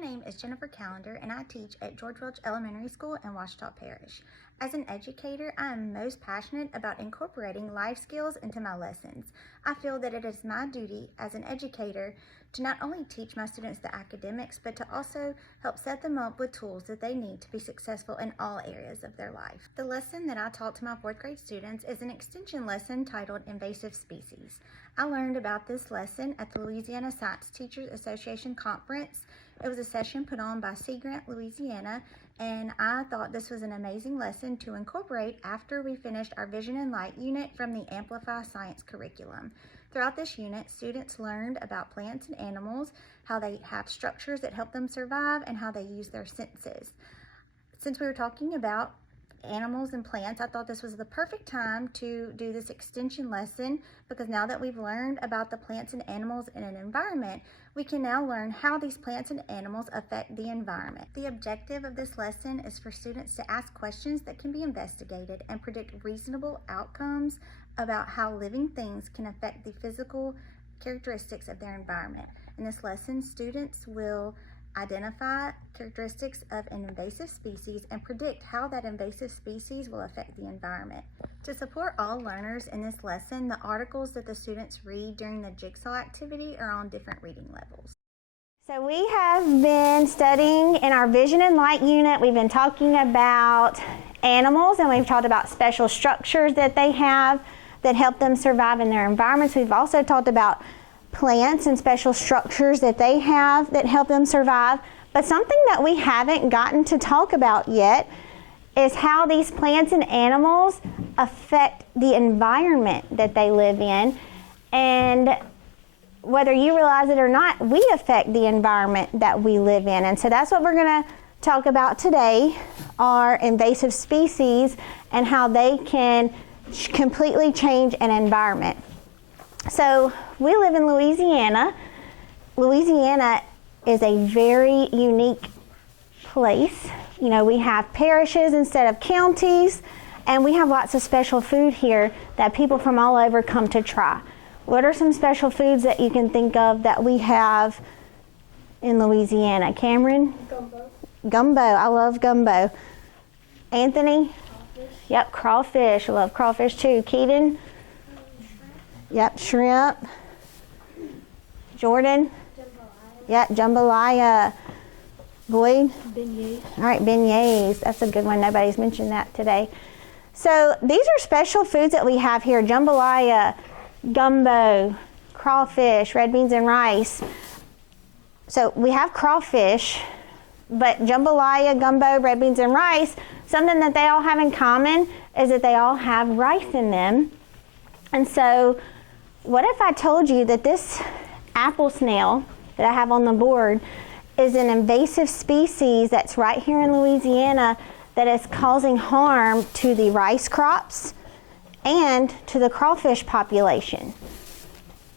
name is Jennifer Callender, and I teach at George Welch Elementary School in Washita Parish. As an educator, I am most passionate about incorporating life skills into my lessons. I feel that it is my duty as an educator to not only teach my students the academics, but to also help set them up with tools that they need to be successful in all areas of their life. The lesson that I taught to my 4th grade students is an extension lesson titled Invasive Species. I learned about this lesson at the Louisiana Science Teachers Association Conference. It was a session put on by Sea Grant, Louisiana, and I thought this was an amazing lesson to incorporate after we finished our Vision and Light unit from the Amplify Science curriculum. Throughout this unit, students learned about plants and animals, how they have structures that help them survive, and how they use their senses. Since we were talking about animals and plants, I thought this was the perfect time to do this extension lesson, because now that we've learned about the plants and animals in an environment, we can now learn how these plants and animals affect the environment. The objective of this lesson is for students to ask questions that can be investigated and predict reasonable outcomes about how living things can affect the physical characteristics of their environment. In this lesson, students will identify characteristics of an invasive species and predict how that invasive species will affect the environment. To support all learners in this lesson, the articles that the students read during the jigsaw activity are on different reading levels. So we have been studying in our Vision and Light unit. We've been talking about animals, and we've talked about special structures that they have that help them survive in their environments. We've also talked about plants and special structures that they have that help them survive. But something that we haven't gotten to talk about yet is how these plants and animals affect the environment that they live in. And whether you realize it or not, we affect the environment that we live in. And so that's what we're going to talk about today, are invasive species and how they can completely change an environment. So we live in Louisiana. Louisiana is a very unique place. You know, we have parishes instead of counties, and we have lots of special food here that people from all over come to try. What are some special foods that you can think of that we have in Louisiana? Cameron? Gumbo. Gumbo. I love gumbo. Anthony? Crawfish. Yep, crawfish. I love crawfish too. Keaton? Yep, shrimp. Jordan? Jambalaya. Yep, jambalaya. Boyd? Beignets. All right, beignets. That's a good one. Nobody's mentioned that today. So these are special foods that we have here. Jambalaya, gumbo, crawfish, red beans and rice. So we have crawfish, but jambalaya, gumbo, red beans and rice, something that they all have in common is that they all have rice in them. And so what if I told you that this apple snail that I have on the board is an invasive species that's right here in Louisiana that is causing harm to the rice crops and to the crawfish population?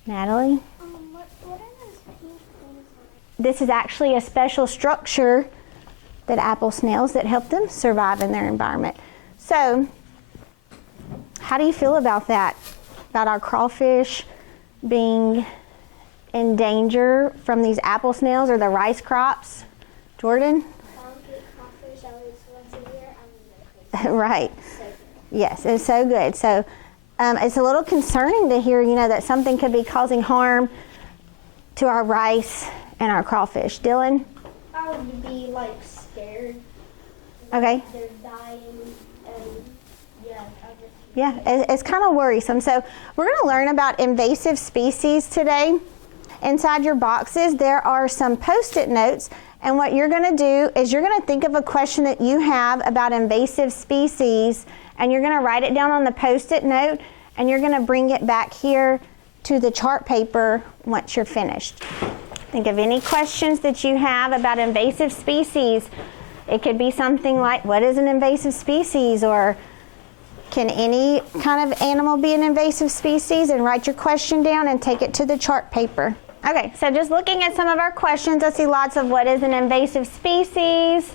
Natalie? What are those pink things? This is actually a special structure that apple snails that help them survive in their environment. So, how do you feel about that? About our crawfish being in danger from these apple snails or the rice crops? Jordan? Get crawfish at least once a year. I'm crazy. Right. So good. Yes, it's so good. So it's a little concerning to hear, that something could be causing harm to our rice and our crawfish. Dylan? I would be scared. Okay. They're dying, and Yeah, it's kind of worrisome. So we're going to learn about invasive species today. Inside your boxes, there are some Post-it notes. And what you're going to do is you're going to think of a question that you have about invasive species, and you're going to write it down on the Post-it note, and you're going to bring it back here to the chart paper once you're finished. Think of any questions that you have about invasive species. It could be something like, what is an invasive species? Or can any kind of animal be an invasive species? And write your question down and take it to the chart paper. Okay, so just looking at some of our questions, I see lots of what is an invasive species?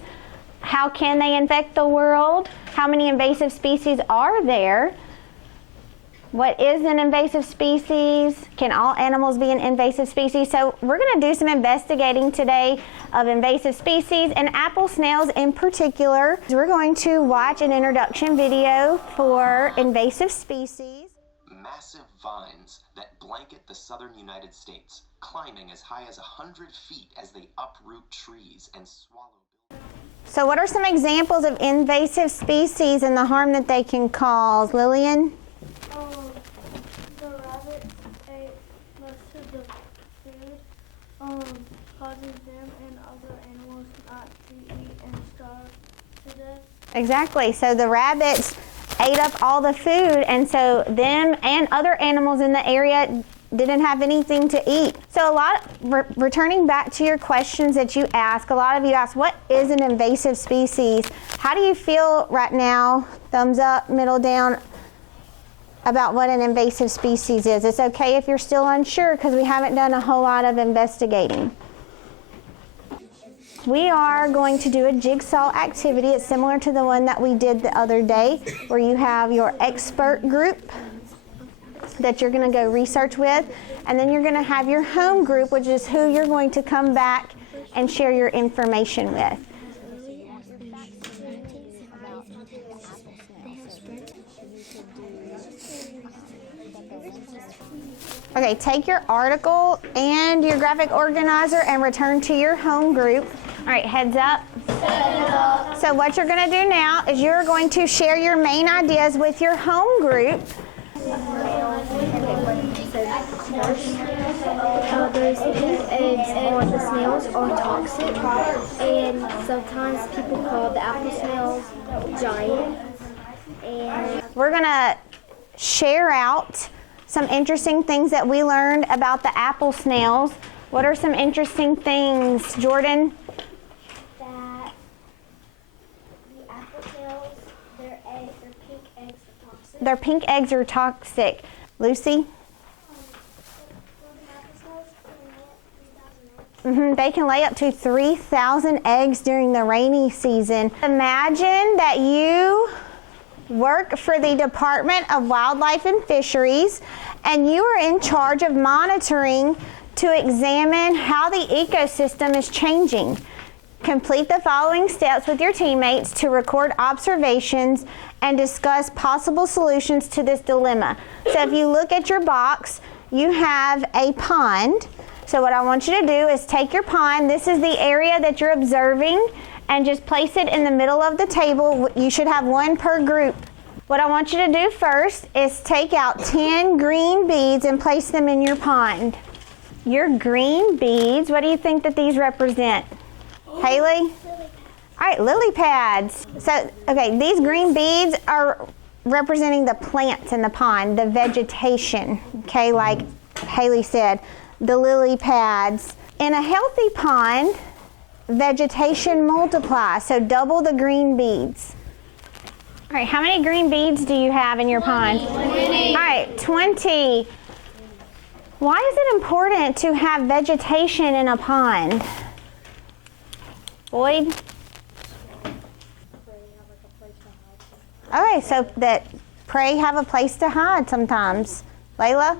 How can they infect the world? How many invasive species are there? What is an invasive species? Can all animals be an invasive species? So we're going to do some investigating today of invasive species and apple snails in particular. We're going to watch an introduction video for invasive species. Massive vines that blanket the southern United States, climbing as high as 100 feet as they uproot trees and swallow. So what are some examples of invasive species and the harm that they can cause? Lillian? The rabbits ate most of the food, causing them and other animals not to eat and starve to death. Exactly. So the rabbits ate up all the food, and so them and other animals in the area didn't have anything to eat. So returning back to your questions that you ask, a lot of you ask, what is an invasive species? How do you feel right now, thumbs up, middle down, about what an invasive species is? It's okay if you're still unsure because we haven't done a whole lot of investigating. We are going to do a jigsaw activity. It's similar to the one that we did the other day, where you have your expert group that you're going to go research with, and then you're going to have your home group, which is who you're going to come back and share your information with. Okay, take your article and your graphic organizer and return to your home group. All right, heads up. So what you're going to do now is you're going to share your main ideas with your home group. Those pink eggs on the snails are toxic, and sometimes people call the apple snails giant. And we're going to share out some interesting things that we learned about the apple snails. What are some interesting things, Jordan? That the apple snails, their pink eggs are toxic. Their pink eggs are toxic. Lucy? They can lay up to 3,000 eggs during the rainy season. Imagine that you work for the Department of Wildlife and Fisheries, and you are in charge of monitoring to examine how the ecosystem is changing. Complete the following steps with your teammates to record observations and discuss possible solutions to this dilemma. So if you look at your box, you have a pond. So what I want you to do is take your pond. This is the area that you're observing, and just place it in the middle of the table. You should have one per group. What I want you to do first is take out 10 green beads and place them in your pond. Your green beads, what do you think that these represent? Haley? All right, lily pads. So, okay, these green beads are representing the plants in the pond, the vegetation, okay, like Haley said, the lily pads. In a healthy pond, vegetation multiplies, so double the green beads. All right, how many green beads do you have in your pond? 20. All right, 20. Why is it important to have vegetation in a pond? Boyd? Okay, so that prey have a place to hide sometimes. Layla?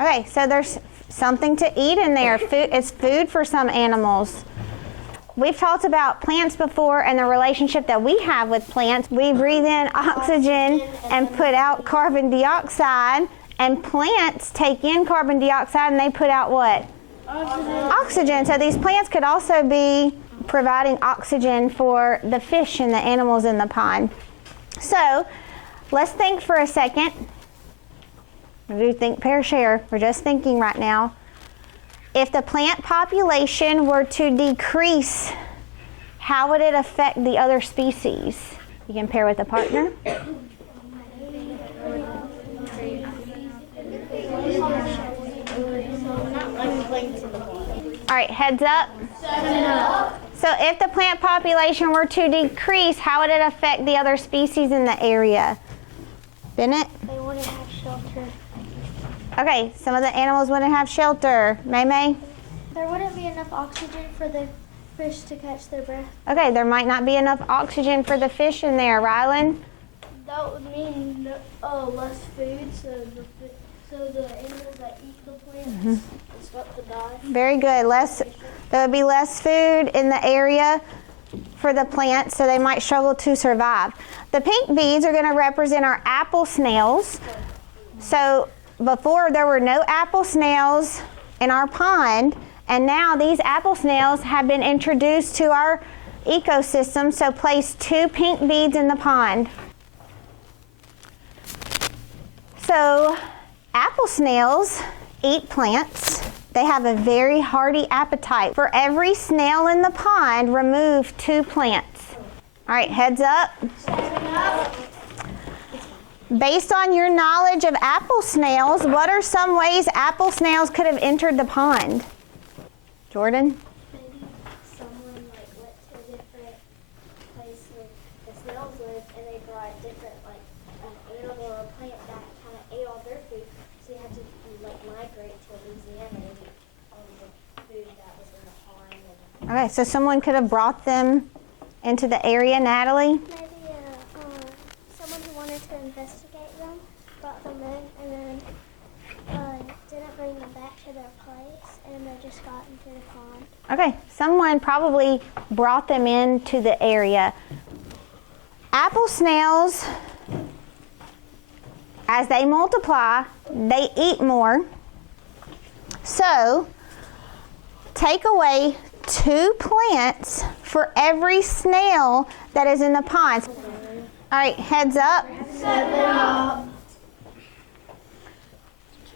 Okay, so there's something to eat in there. Food, it's food for some animals. We've talked about plants before and the relationship that we have with plants. We breathe in oxygen and put out carbon dioxide, and plants take in carbon dioxide and they put out what? Oxygen. So these plants could also be providing oxygen for the fish and the animals in the pond. So let's think for a second. We do think, pair, share. We're just thinking right now. If the plant population were to decrease, how would it affect the other species? You can pair with a partner. All right, heads up. So if the plant population were to decrease, how would it affect the other species in the area? Bennett? They wouldn't have shelter. Okay, some of the animals wouldn't have shelter. May? There wouldn't be enough oxygen for the fish to catch their breath. Okay, there might not be enough oxygen for the fish in there. Rylan? The That would mean less food, so the animals that eat the plants will start to die. Very good. There would be less food in the area for the plants, so they might struggle to survive. The pink beads are going to represent our apple snails. So before there were no apple snails in our pond, and now these apple snails have been introduced to our ecosystem, so place 2 pink beads in the pond. So apple snails eat plants. They have a very hearty appetite. For every snail in the pond, remove 2 plants. All right, heads up. Based on your knowledge of apple snails, what are some ways apple snails could have entered the pond? Jordan? Maybe someone went to a different place where the snails live, and they brought different an animal or a plant that kind of ate all their food, so they had to migrate to Louisiana and eat all the food that was in the pond. Okay, so someone could have brought them into the area, Natalie? Maybe someone who wanted to investigate them brought them in, and then didn't bring them back to their place, and they just got into the pond. Okay, someone probably brought them into the area. Apple snails, as they multiply, they eat more. So, take away 2 plants for every snail that is in the pond. All right, heads up. 7 up.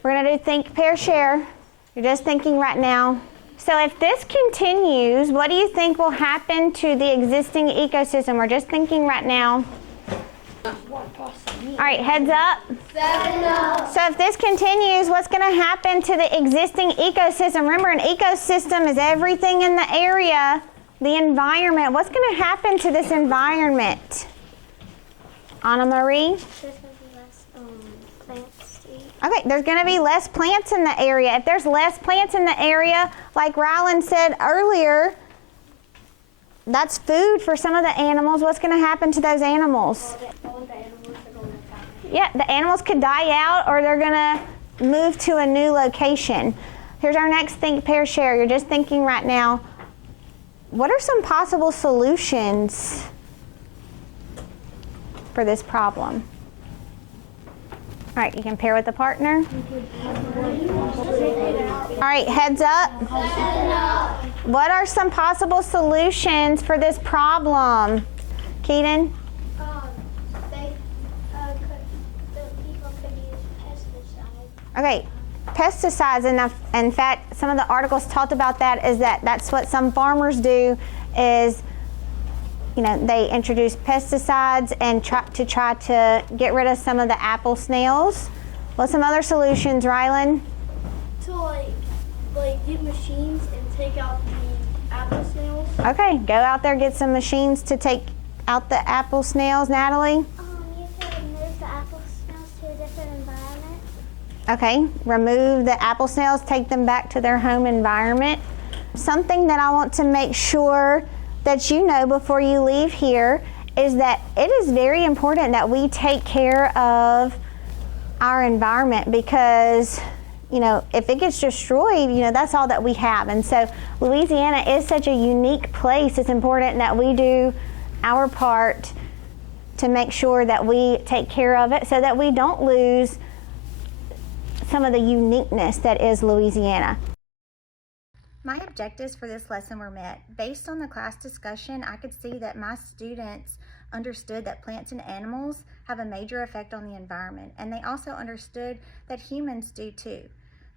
We're going to do think, pair, share. You're just thinking right now. So if this continues, what do you think will happen to the existing ecosystem? We're just thinking right now. All right, heads up. 7 up. So if this continues, what's going to happen to the existing ecosystem? Remember, an ecosystem is everything in the area, the environment. What's going to happen to this environment? Anna Marie? There's going to be less plants to eat. Okay, there's going to be less plants in the area. If there's less plants in the area, like Rylan said earlier, that's food for some of the animals. What's going to happen to those animals? All the animals are going to die. Yeah, the animals could die out, or they're going to move to a new location. Here's our next think, pair, share. You're just thinking right now, what are some possible solutions for this problem? All right, you can pair with a partner. All right, heads up. What are some possible solutions for this problem? Keaton? The people could use pesticides. Okay, pesticides, in fact, some of the articles talked about that, is that's what some farmers do, is they introduce pesticides and try to get rid of some of the apple snails. What's some other solutions, Rylan? To get machines and take out the apple snails. Okay, go out there, get some machines to take out the apple snails. Natalie? You could move the apple snails to a different environment. Okay, remove the apple snails, take them back to their home environment. Something that I want to make sure that you know before you leave here is that it is very important that we take care of our environment, because if it gets destroyed, that's all that we have. And so Louisiana is such a unique place. It's important that we do our part to make sure that we take care of it so that we don't lose some of the uniqueness that is Louisiana. My objectives for this lesson were met. Based on the class discussion, I could see that my students understood that plants and animals have a major effect on the environment, and they also understood that humans do too.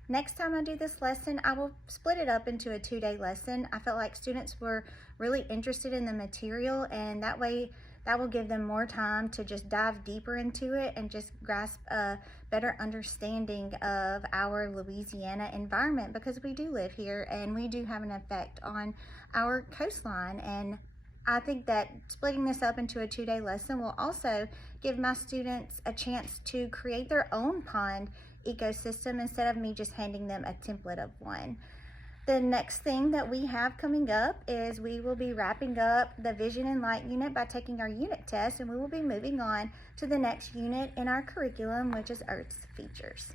Next time I do this lesson, I will split it up into a 2-day lesson. I felt like students were really interested in the material, and that way that will give them more time to just dive deeper into it and just grasp a better understanding of our Louisiana environment, because we do live here and we do have an effect on our coastline. And I think that splitting this up into a 2-day lesson will also give my students a chance to create their own pond ecosystem instead of me just handing them a template of one. The next thing that we have coming up is we will be wrapping up the Vision and Light unit by taking our unit test, and we will be moving on to the next unit in our curriculum, which is Earth's features.